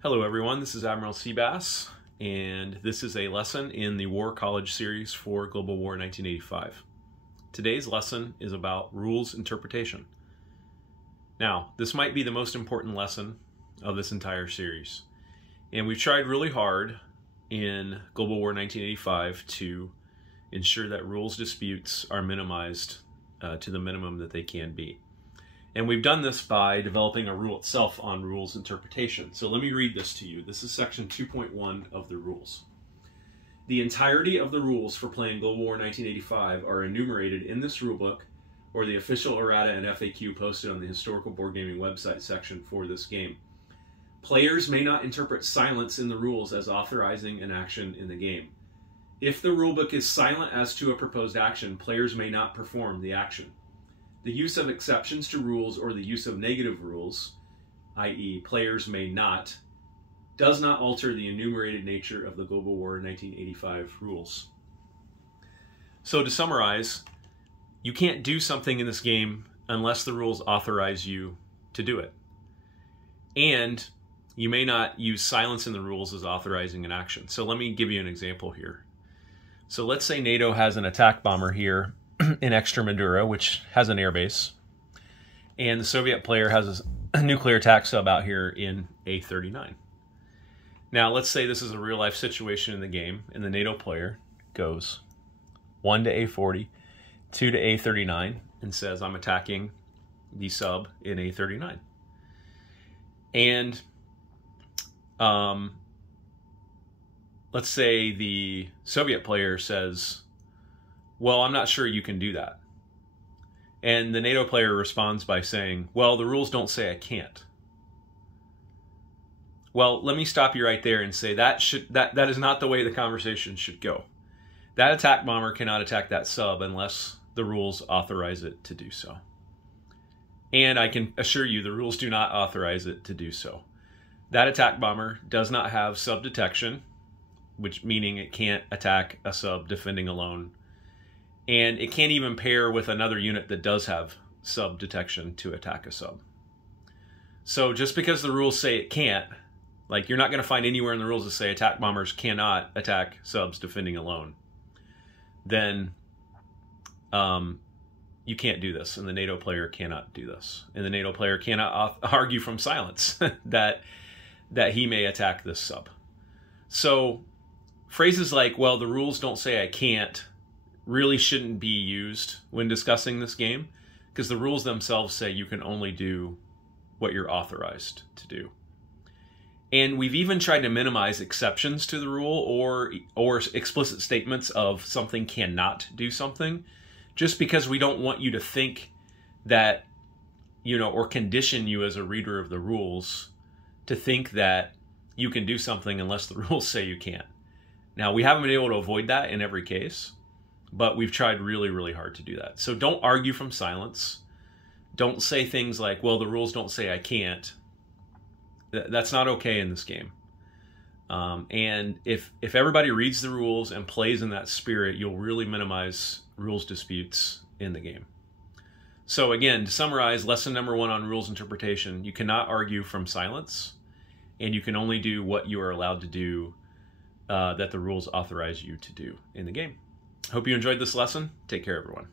Hello everyone, this is Admiral Seabass, and this is a lesson in the War College series for Global War 1985. Today's lesson is about rules interpretation. Now, this might be the most important lesson of this entire series, and we've tried really hard in Global War 1985 to ensure that rules disputes are minimized to the minimum that they can be. And we've done this by developing a rule itself on rules interpretation. So let me read this to you. This is section 2.1 of the rules. The entirety of the rules for playing Global War 1985 are enumerated in this rulebook or the official errata and FAQ posted on the Historical Board Gaming website section for this game. Players may not interpret silence in the rules as authorizing an action in the game. If the rulebook is silent as to a proposed action, players may not perform the action. The use of exceptions to rules or the use of negative rules, i.e. players may not, does not alter the enumerated nature of the Global War 1985 rules. So to summarize, you can't do something in this game unless the rules authorize you to do it. And you may not use silence in the rules as authorizing an action. So let me give you an example here. So let's say NATO has an attack bomber here in Extremadura, which has an airbase, and the Soviet player has a nuclear attack sub out here in A39. Now let's say this is a real-life situation in the game, and the NATO player goes 1 to A40, 2 to A39, and says, I'm attacking the sub in A39. And let's say the Soviet player says, well, I'm not sure you can do that. And the NATO player responds by saying, well, the rules don't say I can't. Well, let me stop you right there and say that is not the way the conversation should go. That attack bomber cannot attack that sub unless the rules authorize it to do so. And I can assure you the rules do not authorize it to do so. That attack bomber does not have sub detection, which meaning it can't attack a sub defending alone. And it can't even pair with another unit that does have sub detection to attack a sub. So just because the rules say it can't, like you're not going to find anywhere in the rules that say attack bombers cannot attack subs defending alone, then you can't do this, and the NATO player cannot do this. And the NATO player cannot argue from silence that he may attack this sub. So phrases like, well, the rules don't say I can't, really shouldn't be used when discussing this game, because the rules themselves say you can only do what you're authorized to do. And we've even tried to minimize exceptions to the rule or explicit statements of something cannot do something, just because we don't want you to think that, or condition you as a reader of the rules to think that you can do something unless the rules say you can't. Now, we haven't been able to avoid that in every case, but we've tried really, really hard to do that. So don't argue from silence. Don't say things like, well, the rules don't say I can't. That's not okay in this game. And if everybody reads the rules and plays in that spirit, you'll really minimize rules disputes in the game. So again, to summarize, lesson number 1 on rules interpretation, you cannot argue from silence, and you can only do what you are allowed to do that the rules authorize you to do in the game. Hope you enjoyed this lesson. Take care, everyone.